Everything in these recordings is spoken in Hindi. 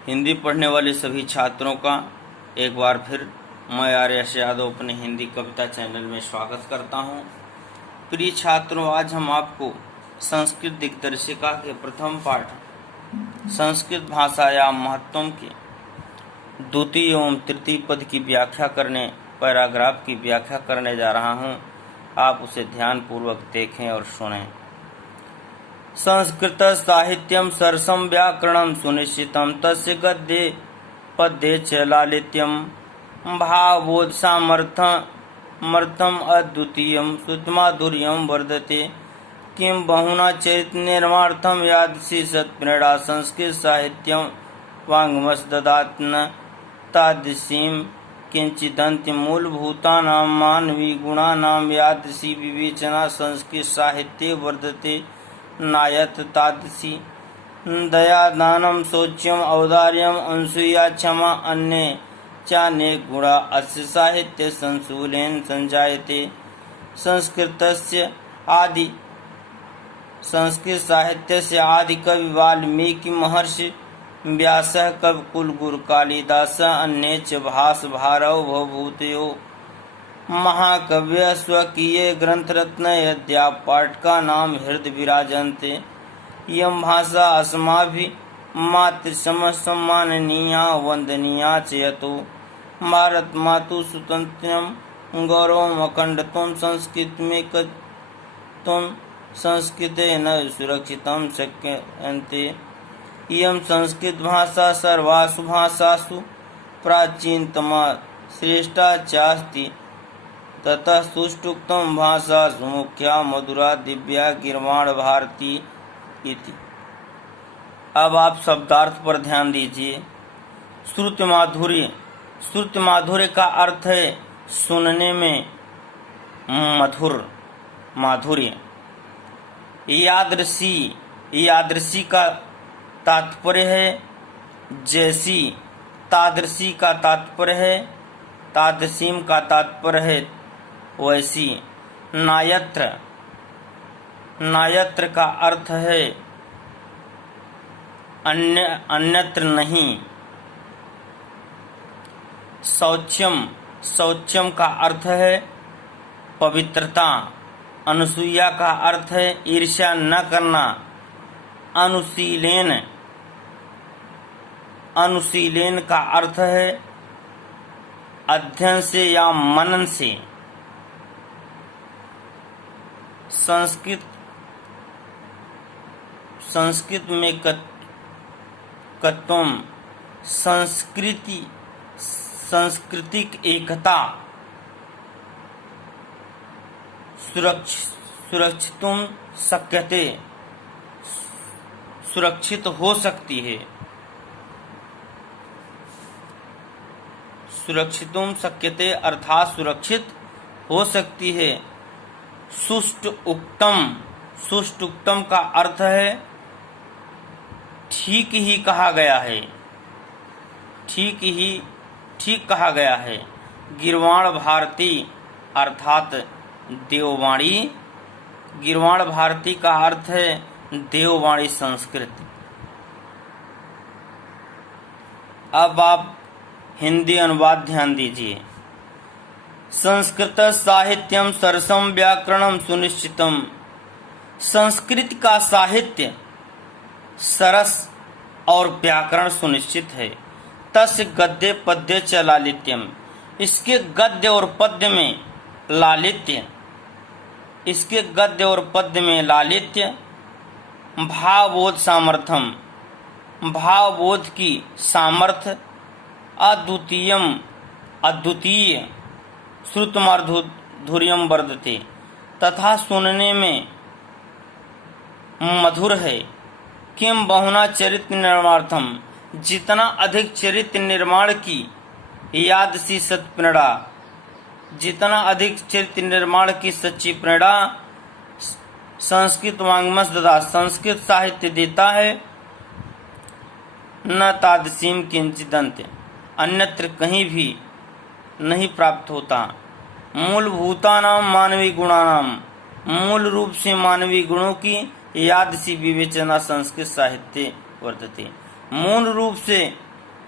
हिंदी पढ़ने वाले सभी छात्रों का एक बार फिर मैं आर्यश यादव अपने हिंदी कविता चैनल में स्वागत करता हूं। प्रिय छात्रों, आज हम आपको संस्कृत दिग्दर्शिका के प्रथम पाठ संस्कृत भाषा या महत्वम के द्वितीय एवं तृतीय पद की व्याख्या करने पैराग्राफ की व्याख्या करने जा रहा हूं। आप उसे ध्यानपूर्वक देखें और सुनें। संस्कृत साहित्यम सरसम व्याकरणम सुनिश्चितम तस्य गद्ये पद्ये च लालित्यम भावबोध सामर्थ्यम अद्वितीयम श्रुतिमाधुर्यम वर्धते किं बहुना चरित्र निर्माणार्थम यादृशी सत्प्रेरणा संस्कृत साहित्यम वाङ्मयं ददाति तादृशीं किंचिदन्ति मूलभूतानां मानवीगुणानां यादृशी विवेचना संस्कृत साहित्ये वर्धते नायत तादृशी दया दानं शौच्यम औदार्यम अनसूया क्षमा अन्ये चान्ये गुणा अस्य साहित्ये संशूलेन संजायते। संस्कृत साहित्यस्य आदि कवि वाल्मीकि महर्षि व्यासः कविकुलगुरु कालिदासः अन्ये च भासभारौ भवभूतयो महाकवयः स्वकीये ग्रंथरत्न यद्याप पाठकानां हृदि विराजन्ते। इयं भाषा अस्माभिः मातृसमसम्माननीया वन्दनीया च यतो भारतमातुः सुतन्त्रं गौरवम् अखण्डत्वं संस्कृतमेकत्वं संस्कृतेन सुरक्षितं शक्यन्ते। इयं संस्कृत भाषा सर्वासु भाषासु प्राचीनतमा श्रेष्ठा चास्ति। ततः सुष्ठुक्तं भाषा सुमुख्या मधुरा दिव्या गिर्वाण भारती इति। अब आप शब्दार्थ पर ध्यान दीजिए। श्रुति माधुर्य, श्रुति माधुर्य का अर्थ है सुनने में मधुर, माधुर्य। यादृशी, यादृशी का तात्पर्य है जैसी, तादृशी का तात्पर्य है तादृशीम का तात्पर्य है वैसी। नायत्र, नायत्र का अर्थ है अन्यत्र नहीं। शौच्यम, शौच्यम का अर्थ है पवित्रता। अनुसूया का अर्थ है ईर्ष्या न करना। अनुशीलेन, अनुशीलेन का अर्थ है अध्ययन से या मनन से। संस्कृत में कत्वम संस्कृति, सांस्कृतिक एकता सुरक्षितुम शक्यते, सुरक्षित हो सकती है। सुरक्षितुम शक्यते अर्थात सुरक्षित हो सकती है। सुष्ट उक्तम, सुष्ट उक्तम का अर्थ है ठीक ही कहा गया है, ठीक कहा गया है। गिर्वाण भारती अर्थात देववाणी, गिर्वाण भारती का अर्थ है देववाणी संस्कृत। अब आप हिंदी अनुवाद ध्यान दीजिए। संस्कृत साहित्यम सरसम व्याकरणम सुनिश्चितम, संस्कृत का साहित्य सरस और व्याकरण सुनिश्चित है। तस्य गद्य पद्य च लालित्यम, इसके गद्य और पद्य में लालित्य, इसके गद्य और पद्य में लालित्य। भावबोध सामर्थ्यम, भावबोध की सामर्थ्य। अद्वितीयम, अद्वितीय। श्रुतिमाधुर्यम वर्धते, तथा सुनने में मधुर है। किम बहुना चरित्र निर्माणार्थम, जितना अधिक चरित्र निर्माण की। यादृशी सत्प्रेरणा, जितना अधिक चरित्र निर्माण की सच्ची प्रेरणा। संस्कृत वाङ्मयं ददाति, संस्कृत साहित्य देता है। न तादृशीं किंचिदन्ति, अन्यत्र कहीं भी नहीं प्राप्त होता। मूलभूतानां मानवीय गुणानां, मूल रूप से मानवीय गुणों की यादृशी विवेचना संस्कृत साहित्य वर्तते, मूल रूप से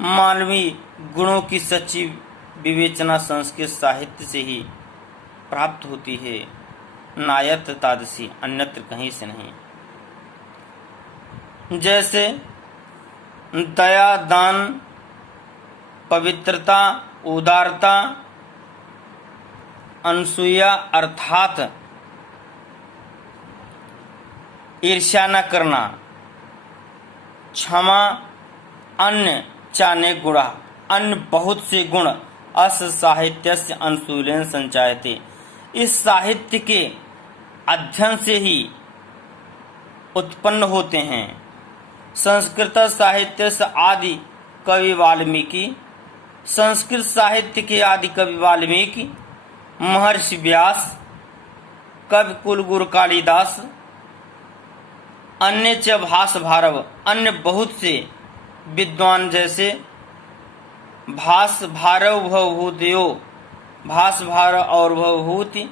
मानवीय गुणों की सच्ची विवेचना संस्कृत साहित्य से ही प्राप्त होती है, नायत तादसी अन्यत्र कहीं से नहीं। जैसे दया, दान, पवित्रता, उदारता, अनसूया अर्थात ईर्ष्या न करना, क्षमा, अन्य चाने गुणा, अन्य बहुत से गुण अस साहित्यस्य अनुशूलन संचायते, इस साहित्य के अध्ययन से ही उत्पन्न होते हैं। संस्कृत साहित्य से आदि कवि वाल्मीकि, संस्कृत साहित्य के आदि कवि वाल्मीकि, महर्षि व्यास, कवि कुलगुरु कालिदास, अन्य च भास भारव, अन्य बहुत से विद्वान जैसे भास, भारव, भवभूतयो, भास, भारव और भवभूति,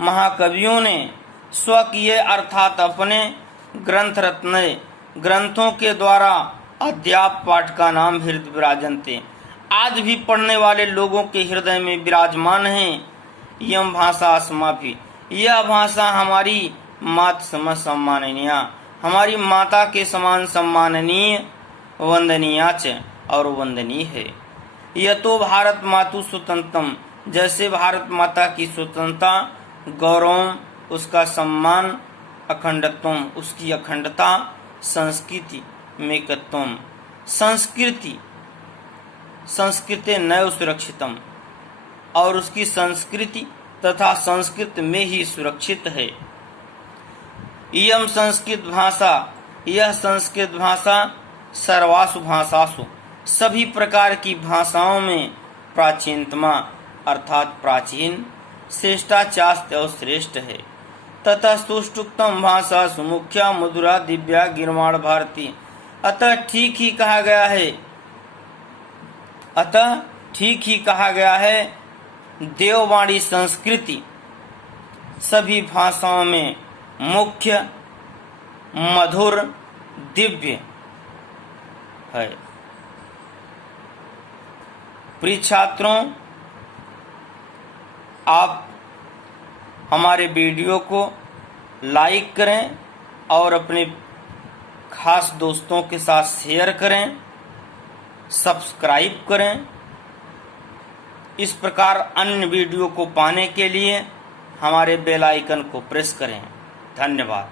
महाकवियों ने स्वकीय अर्थात अपने ग्रंथ रत्न ग्रंथों के द्वारा अध्याप पाठ का नाम हृदय विराजनते, आज भी पढ़ने वाले लोगों के हृदय में विराजमान है। यम भाषा अस्माभि, यह भाषा हमारी मात सम सम्माननीय, हमारी माता के समान सम्माननीय, वंदनीय च और वंदनीय है। यह तो भारत मातु स्वतंत्रम, जैसे भारत माता की स्वतंत्रता, गौरव, उसका सम्मान, अखंडत्वम, उसकी अखंडता, संस्कृति मेकत्वम, संस्कृति नैव सुरक्षितम, और उसकी संस्कृति तथा संस्कृत में ही सुरक्षित है। इयम संस्कृत भाषा, यह संस्कृत भाषा सर्वासु भाषासु, सभी प्रकार की भाषाओं में प्राचीनतमा अर्थात प्राचीन, श्रेष्ठाचास्त और श्रेष्ठ है। तथा सुष्टुक्तम भाषा सुमुख्या मधुरा दिव्या गिरवाण भारती, अतः ठीक ही कहा गया है देववाणी संस्कृति सभी भाषाओं में मुख्य, मधुर, दिव्य है। प्रिय छात्रों, आप हमारे वीडियो को लाइक करें और अपने खास दोस्तों के साथ शेयर करें, सब्सक्राइब करें। इस प्रकार अन्य वीडियो को पाने के लिए हमारे बेल आइकन को प्रेस करें। धन्यवाद।